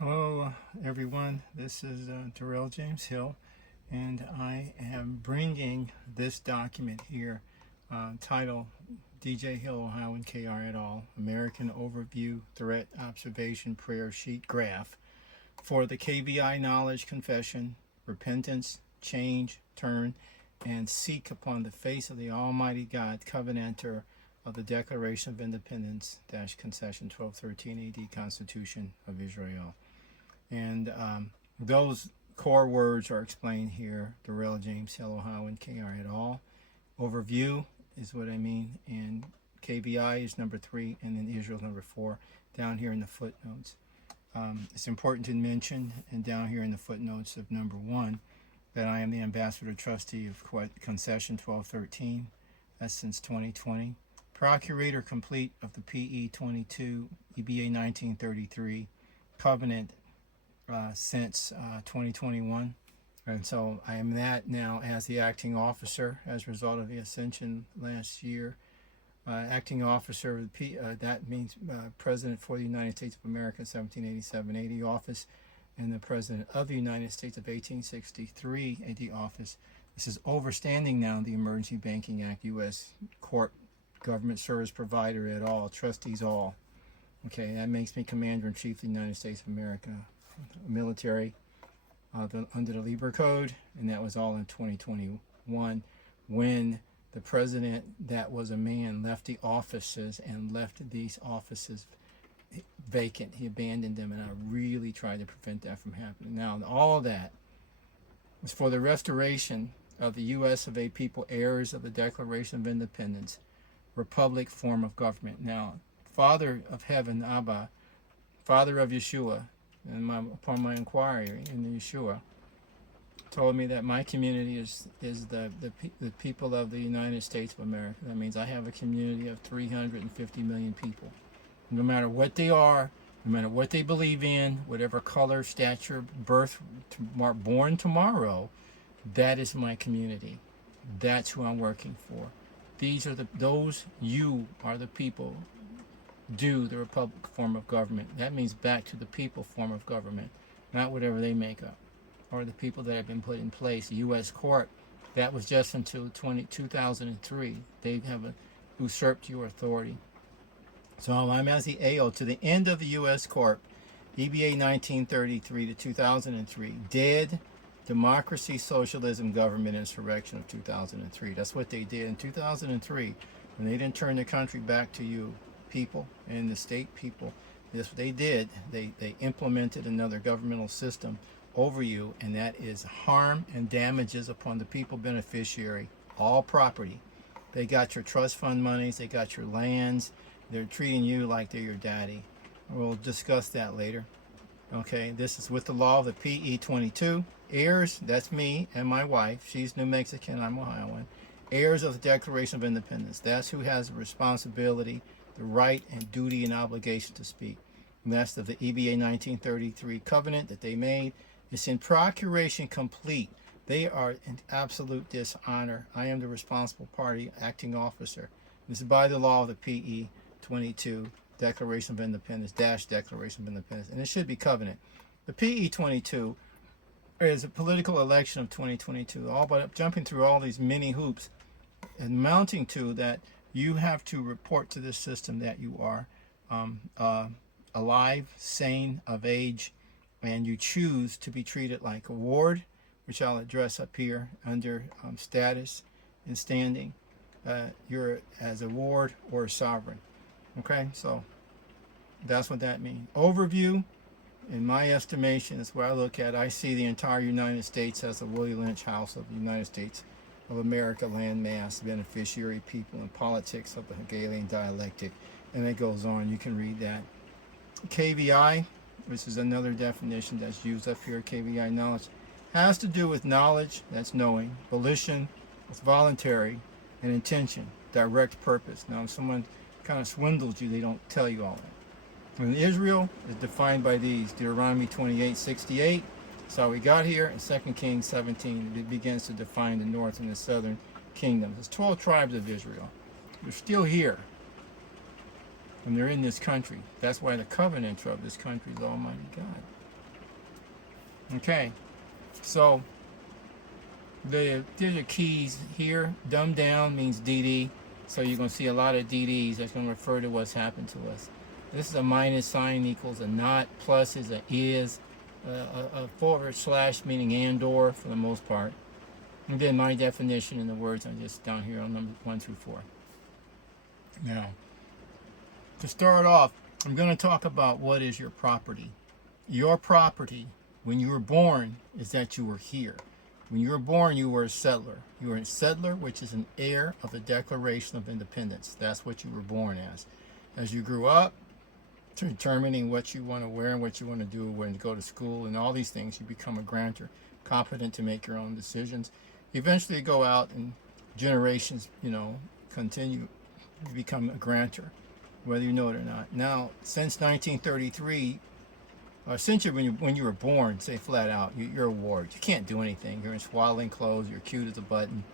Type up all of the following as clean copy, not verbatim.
Hello, everyone. This is Darrell-James Hill, and I am bringing this document here titled DJ Hill-Ohioan-KR et al. American Overview Threat Observation Prayer Sheet Graph for the KBI Knowledge Confession, Repentance, Change, Turn, and Seek upon the face of the Almighty God, Covenanter of the Declaration of Independence, Concession 1213 AD Constitution of Israel. And those core words are explained here. Darrell-James, Hill-Ohioan-KR et al. Overview is what I mean, and KBI is number 3, and then Israel number 4, down here in the footnotes. It's important to mention, and down here in the footnotes of number 1, that I am the ambassador trustee of Concession 1213. That's since 2020. Procurator-Complete of the PE-22 EBA-1933 Covenant since 2021. And so I am that now as the acting officer as a result of the ascension last year. Acting officer of the that means President for the United States of America, 1787 AD office, and the President of the United States of 1863 AD office. This is overstanding now the Emergency Banking Act, US-Corp, Government Service Provider et al., trustees all. Okay, that makes me Commander-in-Chief of the United States of America, military, under the Lieber Code, and that was all in 2021 when the president that was a man left the offices and left these offices vacant. He abandoned them, and I really tried to prevent that from happening. Now, all of that was for the restoration of the USofA people, heirs of the Declaration of Independence, republic form of government. Now, Father of Heaven, Abba, Father of Yeshua, and upon my inquiry in Yeshua, told me that my community is the people of the United States of America. That means I have a community of 350 million people. No matter what they are, no matter what they believe in, whatever color, stature, birth, born tomorrow, that is my community. That's who I'm working for. These are you are the people. Do the republic form of government. That means back to the people form of government, not whatever they make up, or the people that have been put in place. US-Corp, that was just until 2003. They have usurped your authority. So I'm as the AO to the end of the US-Corp, EBA 1933-2003, dead democracy, socialism, government insurrection of 2003. That's what they did in 2003 when they didn't turn the country back to you people and the state people. That's what they did. They implemented another governmental system over you, and that is harm and damages upon the people beneficiary, all property. They got your trust fund monies, they got your lands, they're treating you like they're your daddy. We'll discuss that later. Okay, this is with the law of the PE-22. Heirs, that's me and my wife. She's New Mexican, I'm Ohioan. Heirs of the Declaration of Independence. That's who has the responsibility, the right and duty and obligation to speak. And that's of the EBA 1933 Covenant that they made. It's in Procuration Complete. They are in absolute dishonor. I am the responsible party, acting officer. This is by the law of the PE-22 Declaration of Independence, Declaration of Independence, and it should be Covenant. The PE-22 is a political election of 2022, all but jumping through all these many hoops, and mounting to that you have to report to this system that you are alive, sane, of age, and you choose to be treated like a ward, which I'll address up here under status and standing. You're as a ward or a sovereign. Okay, so that's what that means. Overview, in my estimation, is where I look at. I see the entire United States as the Willy-Lynch House of the United States of America, land mass, beneficiary, people, and politics of the Hegelian Di-lectic. And it goes on. You can read that. KBI, which is another definition that's used up here, KBI knowledge, has to do with knowledge, that's knowing, volition, it's voluntary, and intention, direct purpose. Now, if someone kind of swindles you, they don't tell you all that. And Israel is defined by these: Deuteronomy 28:68. That's how we got here. In 2 Kings 17, it begins to define the north and the southern kingdoms. There's 12 tribes of Israel. They're still here. And they're in this country. That's why the covenant of this country is Almighty God. Okay, so there's the keys here. Dumb down means DD, so you're going to see a lot of DDs. That's going to refer to what's happened to us. This is a minus sign equals a not, plus is a is, a forward slash meaning and or for the most part. And then my definition in the words I'm just down here on number 1 through 4. Now, to start off, I'm going to talk about what is your property. Your property, when you were born, is that you were here. When you were born, you were a settler. You were a settler, which is an heir of the Declaration of Independence. That's what you were born as. As you grew up, to determining what you want to wear and what you want to do, when to go to school and all these things, you become a grantor, competent to make your own decisions. Eventually you go out and generations, continue to become a grantor, whether you know it or not. Now, since 1933, since when you were born, say flat out, you're a ward. You can't do anything. You're in swaddling clothes. You're cute as a button.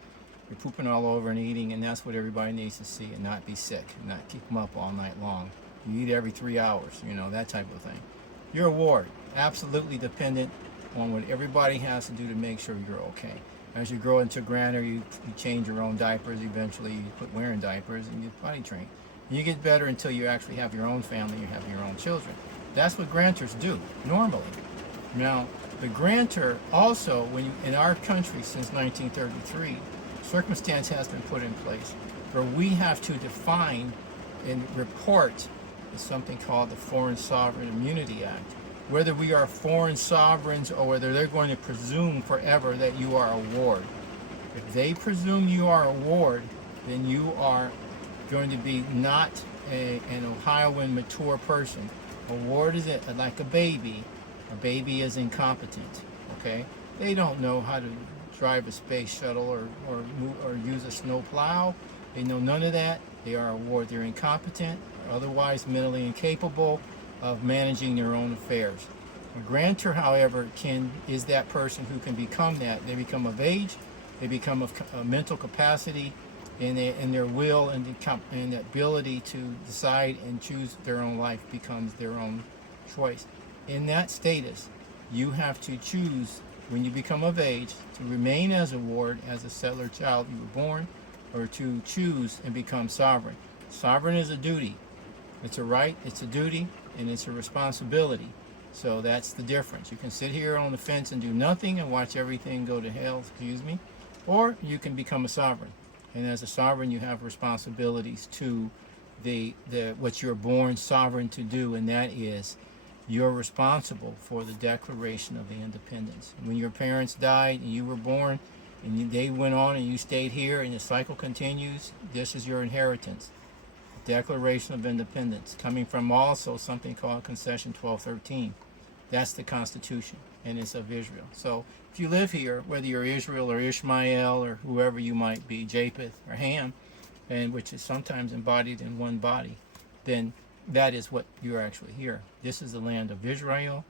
You're pooping all over and eating, and that's what everybody needs to see, and not be sick, and not keep them up all night long. You eat every 3 hours, that type of thing. You're a ward, absolutely dependent on what everybody has to do to make sure you're okay. As you grow into grantor, you change your own diapers. Eventually, you quit wearing diapers and you potty train. And you get better until you actually have your own family, you have your own children. That's what grantors do, normally. Now, the grantor also, in our country since 1933, circumstance has been put in place where we have to define and report something called the Foreign Sovereign Immunity Act. Whether we are foreign sovereigns or whether they're going to presume forever that you are a ward. If they presume you are a ward, then you are going to be not an Ohioan mature person. A ward is like a baby. A baby is incompetent, okay? They don't know how to drive a space shuttle or use a snow plow. They know none of that. They are a ward. They're incompetent, or otherwise mentally incapable of managing their own affairs. A grantor, however, is that person who can become that. They become of age, they become of mental capacity, and their will and the ability to decide and choose their own life becomes their own choice. In that status, you have to choose, when you become of age, to remain as a ward, as a settler child you were born, or to choose and become sovereign. Sovereign is a duty. It's a right, it's a duty, and it's a responsibility. So that's the difference. You can sit here on the fence and do nothing and watch everything go to hell, or you can become a sovereign. And as a sovereign, you have responsibilities to what you're born sovereign to do, and that is you're responsible for the Declaration of the Independence. When your parents died and you were born, and they went on and you stayed here and the cycle continues, this is your inheritance. Declaration of Independence, coming from also something called Concession 1213. That's the Constitution, and it's of Israel. So if you live here, whether you're Israel or Ishmael or whoever you might be, Japheth or Ham, and which is sometimes embodied in one body, then that is what you're actually here. This is the land of Israel.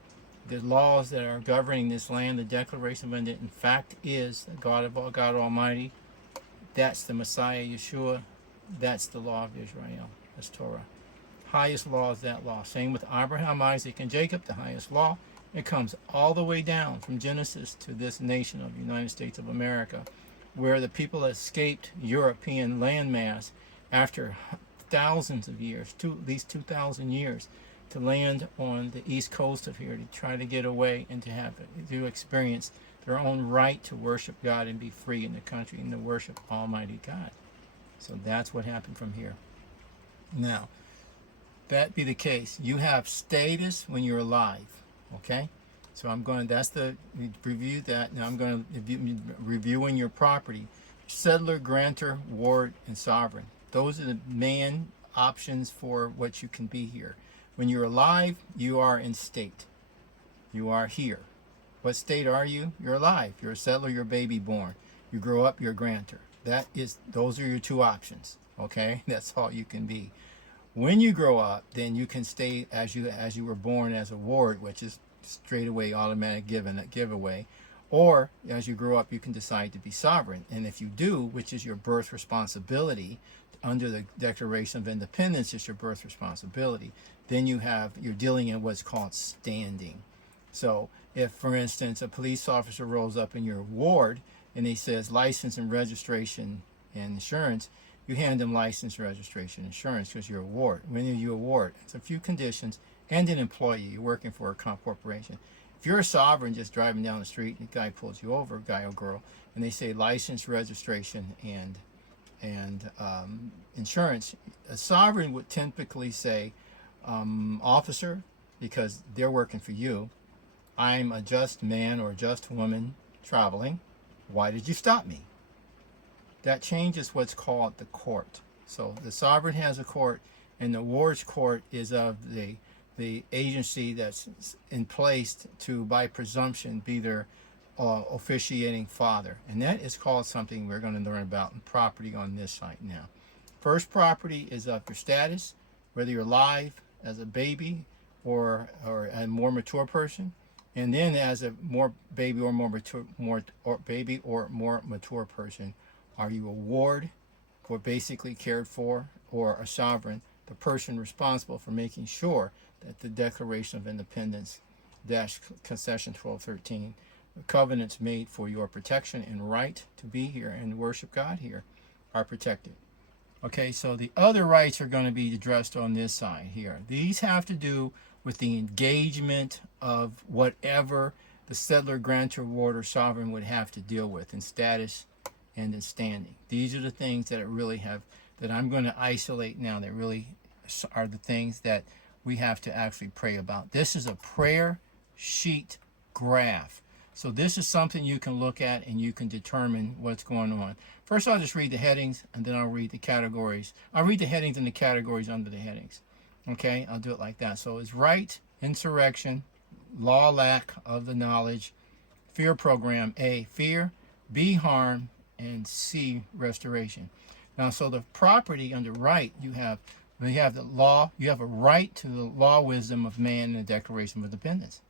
The laws that are governing this land, the Declaration of Independence, in fact, is God Almighty. That's the Messiah, Yeshua. That's the law of Israel. That's Torah. Highest law is that law. Same with Abraham, Isaac, and Jacob, the highest law. It comes all the way down from Genesis to this nation of the United States of America, where the people escaped European landmass after thousands of years, at least 2,000 years, to land on the east coast of here to try to get away and to experience their own right to worship God and be free in the country and to worship Almighty God. So that's what happened from here. Now, that be the case. You have status when you're alive, okay? So review that. Now I'm going to be reviewing your property. Settler, grantor, ward, and sovereign. Those are the main options for what you can be here. When you're alive, you are in state. You are here. What state are you? You're alive. You're a settler, you're a baby born. You grow up, you're a grantor. Those are your two options, okay? That's all you can be. When you grow up, then you can stay as you were born as a ward, which is straight away automatic giveaway. Or as you grow up, you can decide to be sovereign. And if you do, which is your birth responsibility, under the Declaration of Independence is your birth responsibility, then you're dealing in what's called standing. So if, for instance, a police officer rolls up in your ward and he says license and registration and insurance, you hand them license, registration, insurance because you're a ward. When you're a ward, it's a few conditions, and an employee. You're working for a corporation. If you're a sovereign just driving down the street and a guy pulls you over, guy or girl, and they say license, registration, and insurance, a sovereign would typically say, officer, because they're working for you, I'm a just man or a just woman traveling. Why did you stop me? That changes what's called the court. So the sovereign has a court, and the ward's court is of the agency that's in place to, by presumption, be their officiating father. And that is called something we're going to learn about in property on this site now. First, property is of your status, whether you're alive as a baby or a more mature person, and then as a more baby or more mature person, are you a ward, or basically cared for, or a sovereign, the person responsible for making sure that the Declaration of Independence concession 1213, the covenants made for your protection and right to be here and worship God here, are protected. Okay, so the other rights are going to be addressed on this side here. These have to do with the engagement of whatever the settler, grantor, ward, or sovereign would have to deal with in status and in standing. These are the things that that I'm going to isolate now, that really are the things that we have to actually pray about. This is a prayer sheet graph. So this is something you can look at and you can determine what's going on. First, I'll just read the headings, and then I'll read the categories. I'll read the headings and the categories under the headings. Okay, I'll do it like that. So it's right, insurrection, law, lack of the knowledge, fear program, A, fear, B, harm, and C, restoration. Now, so the property under right, you have the law, you have a right to the law, wisdom of man and the Declaration of Independence.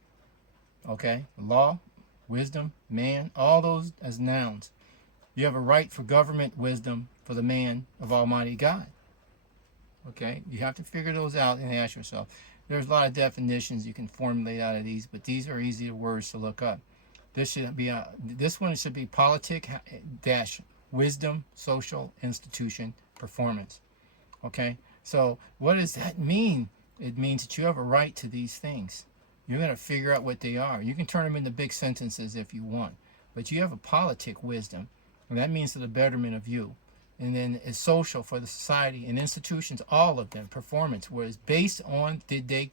Okay, law, wisdom, man, all those as nouns. You have a right for government, wisdom, for the man of Almighty God. Okay, you have to figure those out and ask yourself. There's a lot of definitions you can formulate out of these, but these are easier words to look up. This one should be politic dash wisdom, social, institution, performance. Okay, so what does that mean? It means that you have a right to these things. You're going to figure out what they are. You can turn them into big sentences if you want, but you have a politic wisdom, and that means to the betterment of you. And then it's social for the society and institutions, all of them. Performance was based on, did they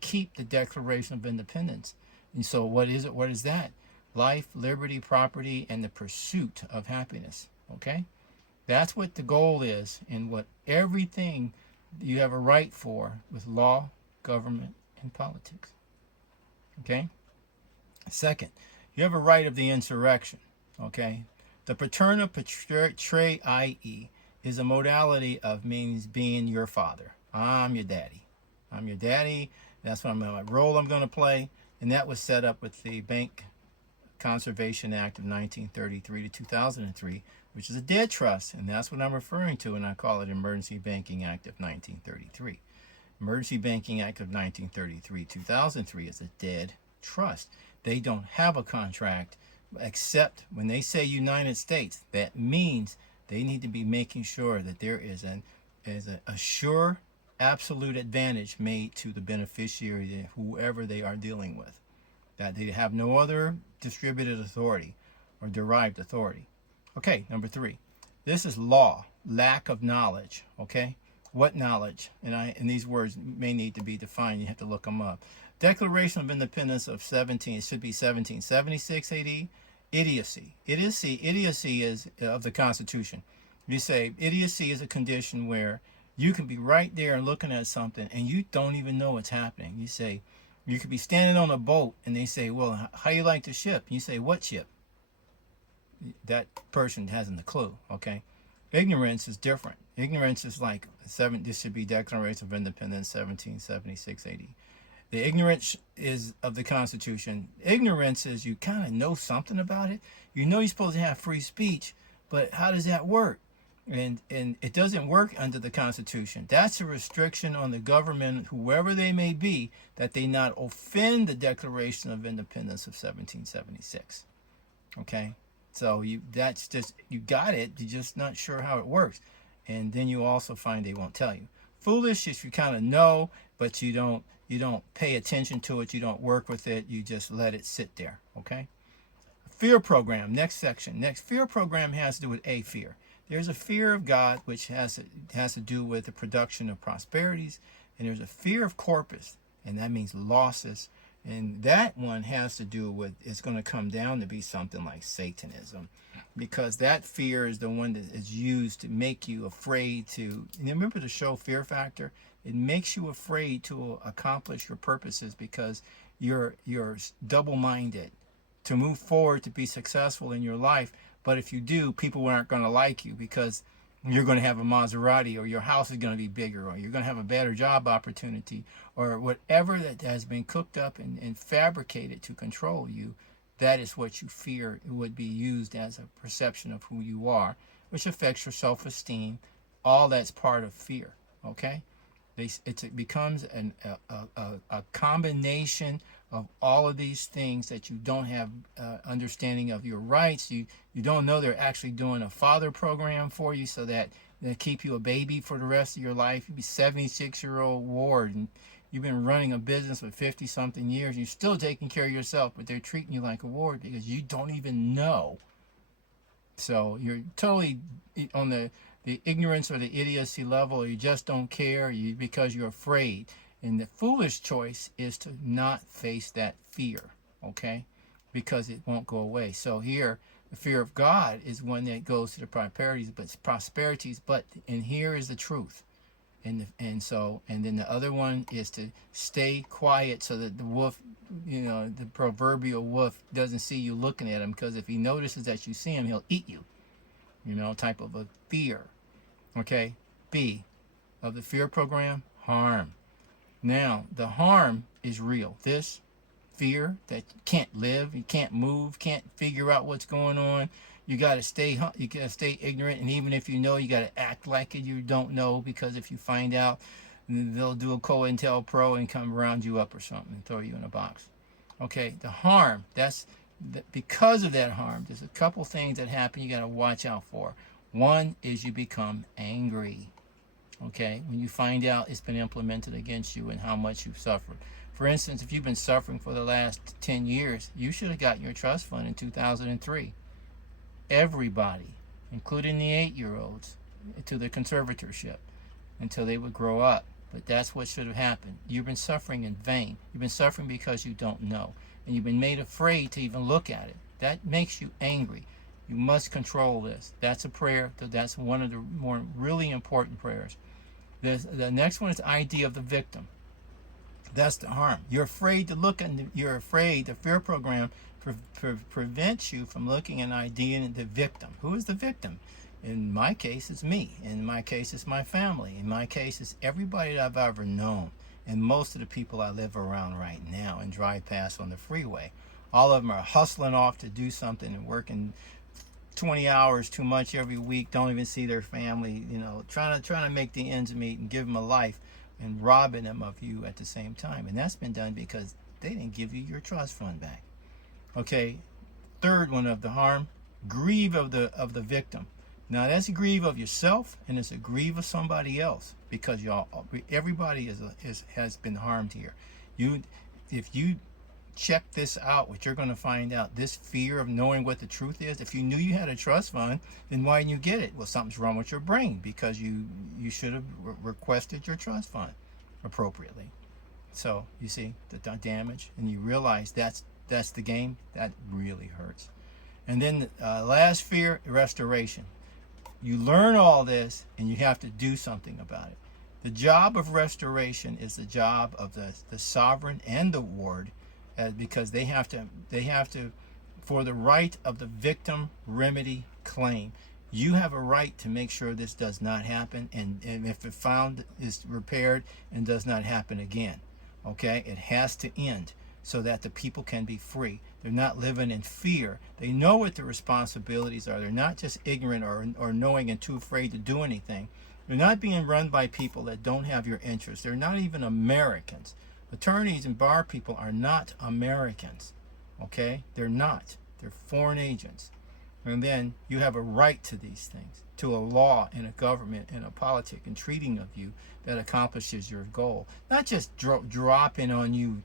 keep the Declaration of Independence? And so what is it? What is that? Life, liberty, property, and the pursuit of happiness. Okay? That's what the goal is, and what everything you have a right for with law, government, and politics. Okay? Second, you have a right of the insurrection. Okay? The paterna patriae is a modality of means being your father. I'm your daddy. I'm your daddy. That's what my role I'm going to play. And that was set up with the Bank Conservation Act of 1933 to 2003, which is a dead trust. And that's what I'm referring to, and I call it Emergency Banking Act of 1933. Emergency Banking Act of 1933-2003 is a dead trust. They don't have a contract, except when they say United States. That means they need to be making sure that there is a sure absolute advantage made to the beneficiary, whoever they are dealing with, that they have no other distributed authority or derived authority. Okay, number 3, this is law, lack of knowledge. Okay, what knowledge? And these words may need to be defined. You have to look them up. Declaration of Independence of 1776 AD. Idiocy. Idiocy is of the Constitution. You say idiocy is a condition where you can be right there and looking at something and you don't even know what's happening. You say, you could be standing on a boat and they say, well, how you like the ship? You say, what ship? That person hasn't a clue. Okay. Ignorance is different. Ignorance is like this should be Declaration of Independence 1776 AD. The ignorance is of the Constitution. Ignorance is you kind of know something about it. You know you're supposed to have free speech, but how does that work? And it doesn't work under the Constitution. That's a restriction on the government, whoever they may be, that they not offend the Declaration of Independence of 1776. Okay, so that's just, you got it, you're just not sure how it works. And then you also find they won't tell you. Foolish if you kind of know, but you don't pay attention to it, you don't work with it, you just let it sit there. Okay. Fear program, next section. Next fear program has to do with a fear. There's a fear of God, which has to do with the production of prosperities, and there's a fear of corpus, and that means losses. And that one has to do with, it's going to come down to be something like Satanism, because that fear is the one that is used to make you afraid to, and remember the show Fear Factor? It makes you afraid to accomplish your purposes because you're double-minded. To move forward, to be successful in your life, but if you do, people aren't going to like you because you're going to have a Maserati, or your house is going to be bigger, or you're going to have a better job opportunity, or whatever that has been cooked up and fabricated to control you. That is what you fear. It would be used as a perception of who you are, which affects your self-esteem. All that's part of fear. Okay, it becomes a combination of all of these things that you don't have understanding of your rights. You don't know they're actually doing a father program for you so that they keep you a baby for the rest of your life. You'd be 76-year-old ward, and you've been running a business for 50-something years. You're still taking care of yourself, but they're treating you like a ward because you don't even know. So you're totally on the ignorance or the idiocy level, or you just don't care because you're afraid. And the foolish choice is to not face that fear, okay? Because it won't go away. So here, the fear of God is one that goes to the prosperities, and here is the truth. And then the other one is to stay quiet so that the wolf, the proverbial wolf, doesn't see you looking at him, because if he notices that you see him, he'll eat you. Type of a fear. Okay? B, of the fear program, harm. Now, the harm is real. This fear that you can't live, you can't move, can't figure out what's going on. You got to stay ignorant, and even if you know, you got to act like you don't know, because if you find out, they'll do a COINTELPRO and come round you up or something and throw you in a box. Okay, the harm, because of that harm, there's a couple things that happen you got to watch out for. One is you become angry. Okay, when you find out it's been implemented against you and how much you've suffered. For instance, if you've been suffering for the last 10 years, you should have gotten your trust fund in 2003. Everybody, including the 8-year-olds, to the conservatorship until they would grow up. But that's what should have happened. You've been suffering in vain. You've been suffering because you don't know. And you've been made afraid to even look at it. That makes you angry. You must control this. That's a prayer. That's one of the more really important prayers. The next one is the idea of the victim. That's the harm. You're afraid to look, and you're afraid the fear program prevents you from looking at an idea in the victim. Who is the victim? In my case, it's me. In my case, it's my family. In my case, it's everybody that I've ever known. And most of the people I live around right now and drive past on the freeway. All of them are hustling off to do something and working 20 hours too much every week, don't even see their family, trying to make the ends meet and give them a life, and robbing them of you at the same time. And that's been done because they didn't give you your trust fund back. Okay, third one of the harm, grieve of the victim. Now that's a grieve of yourself, and it's a grieve of somebody else, because everybody has been harmed here. If you check this out, what you're going to find out, this fear of knowing what the truth is. If you knew you had a trust fund, then why didn't you get it? Well, something's wrong with your brain, because you should have requested your trust fund appropriately. So you see the damage, and you realize that's the game. That really hurts. And then last fear, restoration. You learn all this, and you have to do something about it. The job of restoration is the job of the sovereign and the ward, because they have to, for the right of the victim remedy claim. You have a right to make sure this does not happen, and if it found is repaired and does not happen again. Okay, it has to end. so that the people can be free. They're not living in fear. They know what the responsibilities are. They're not just ignorant or knowing and too afraid to do anything. They're not being run by people that don't have your interests. They're not even Americans. Attorneys and bar people are not Americans. Okay? They're not. They're foreign agents. And then you have a right to these things, to a law and a government and a politic and treating of you that accomplishes your goal. Not just dropping on you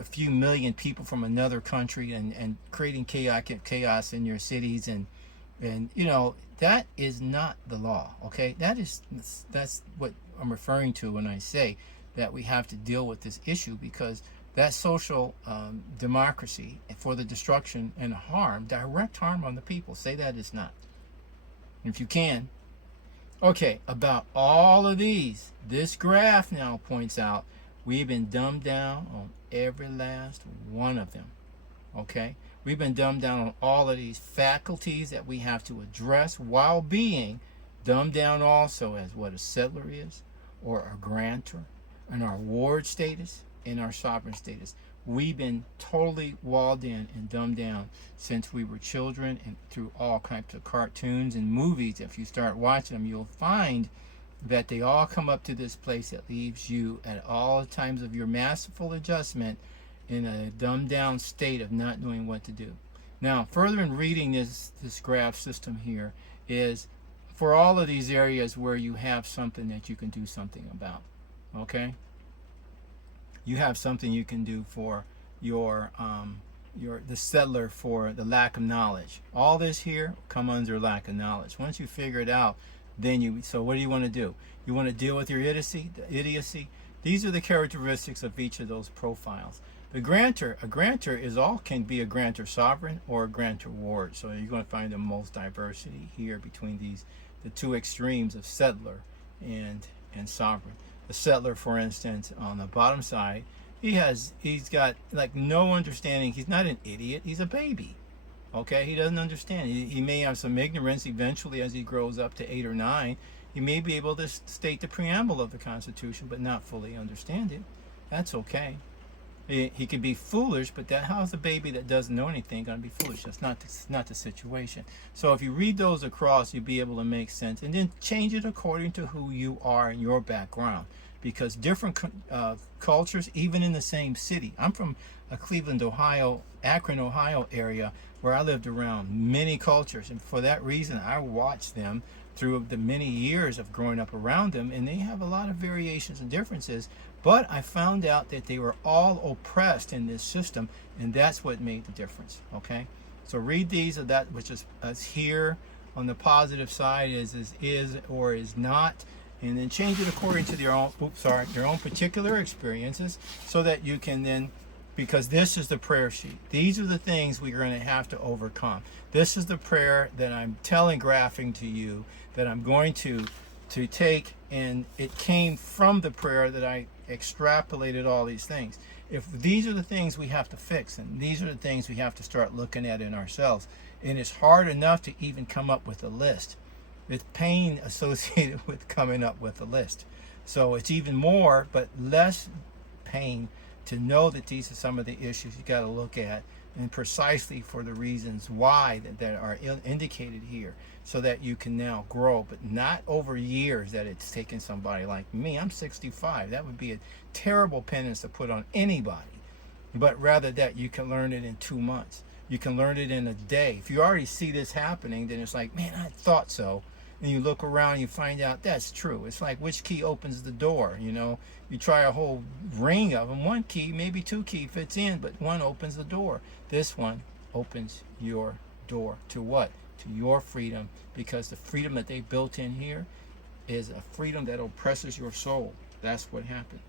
a few million people from another country and creating chaos in your cities and you know, that is not the law. Okay, that's what I'm referring to when I say that we have to deal with this issue, because that social democracy for the destruction and harm, direct harm on the people, say that is not. If you can. Okay, about all of these, this graph now points out we've been dumbed down on every last one of them. Okay, we've been dumbed down on all of these faculties that we have to address, while being dumbed down also as what a settler is, or a grantor, and our ward status, and our sovereign status. We've been totally walled in and dumbed down since we were children, and through all kinds of cartoons and movies. If you start watching them, you'll find that they all come up to this place that leaves you at all times of your masterful adjustment in a dumbed down state of not knowing what to do. Now, further in reading this graph system here is for all of these areas where you have something that you can do something about. Okay? You have something you can do for the settler, for the lack of knowledge. All this here come under lack of knowledge. Once you figure it out, then so what do you want to do? You want to deal with your idiocy. These are the characteristics of each of those profiles. A grantor can be a grantor sovereign or a grantor ward. So you're going to find the most diversity here between the two extremes of settler and sovereign. The settler, for instance, on the bottom side, he's got like no understanding. He's not an idiot. He's a baby. Okay, he doesn't understand. He may have some ignorance eventually as he grows up to 8 or 9. He may be able to state the preamble of the Constitution, but not fully understand it. That's okay. He can be foolish, but how's a baby that doesn't know anything going to be foolish? That's not the situation. So if you read those across, you'll be able to make sense, and then change it according to who you are and your background, because different cultures, even in the same city. I'm from Cleveland, Ohio, Akron, Ohio area, where I lived around many cultures, and for that reason, I watched them through the many years of growing up around them, and they have a lot of variations and differences. But I found out that they were all oppressed in this system, and that's what made the difference. Okay, so read these of that which is here on the positive side is or is not, and then change it according to your own particular experiences, so that you can then, because this is the prayer sheet. These are the things we're going to have to overcome. This is the prayer that I'm telegraphing to you that I'm going to take, and it came from the prayer that I extrapolated all these things. If these are the things we have to fix, and these are the things we have to start looking at in ourselves, and it's hard enough to even come up with a list. It's pain associated with coming up with a list. So it's even more, but less pain to know that these are some of the issues you got to look at, and precisely for the reasons why that are indicated here, so that you can now grow, but not over years that it's taken somebody like me. I'm 65. That would be a terrible penance to put on anybody, but rather that you can learn it in 2 months. You can learn it in a day. If you already see this happening, then it's like, man, I thought so. And you look around and you find out that's true. It's like, which key opens the door? You know, you try a whole ring of them. One key, maybe 2 key fits in, but one opens the door. This one opens your door to what? To your freedom, because the freedom that they built in here is a freedom that oppresses your soul. That's what happened.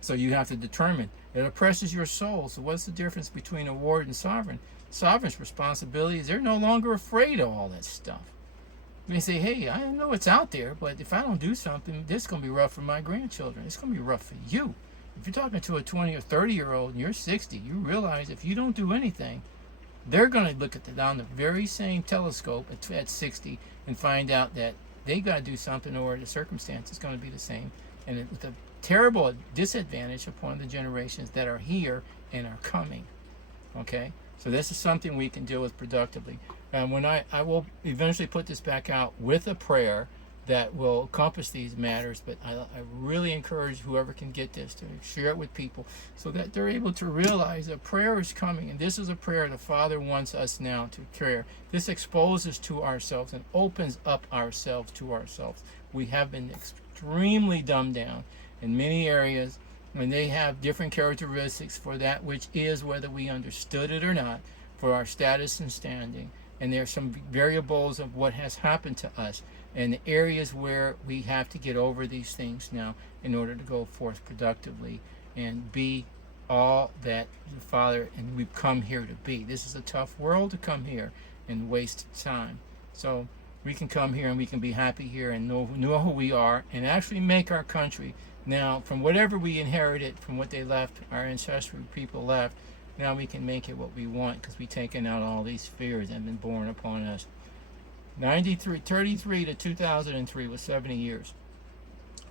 So you have to determine it oppresses your soul. So what's the difference between a ward and sovereign? Sovereign's responsibility is they're no longer afraid of all that stuff. They say, hey, I know it's out there, but if I don't do something, this is going to be rough for my grandchildren. It's going to be rough for you. If you're talking to a 20 or 30-year-old and you're 60, you realize if you don't do anything, they're going to look at down the very same telescope at 60 and find out that they got to do something, or the circumstance is going to be the same. And with the terrible disadvantage upon the generations that are here and are coming. Okay, so this is something we can deal with productively. And when I will eventually put this back out with a prayer that will encompass these matters, but I really encourage whoever can get this to share it with people so that they're able to realize that prayer is coming, and this is a prayer the Father wants us now to pray. This exposes to ourselves and opens up ourselves to ourselves. We have been extremely dumbed down in many areas, and they have different characteristics for that which is, whether we understood it or not, for our status and standing. And there are some variables of what has happened to us and areas where we have to get over these things now in order to go forth productively and be all that the Father and we've come here to be. This is a tough world to come here and waste time. So we can come here and we can be happy here and know who we are and actually make our country now from whatever we inherited from what they left, our ancestral people left. Now we can make it what we want because we've taken out all these fears that have been born upon us. 33 to 2003 was 70 years.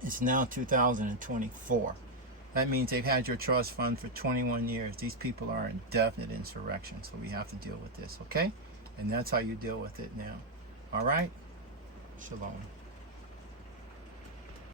It's now 2024. That means they've had your trust fund for 21 years. These people are in definite insurrection, so we have to deal with this, okay? And that's how you deal with it now. All right? Shalom.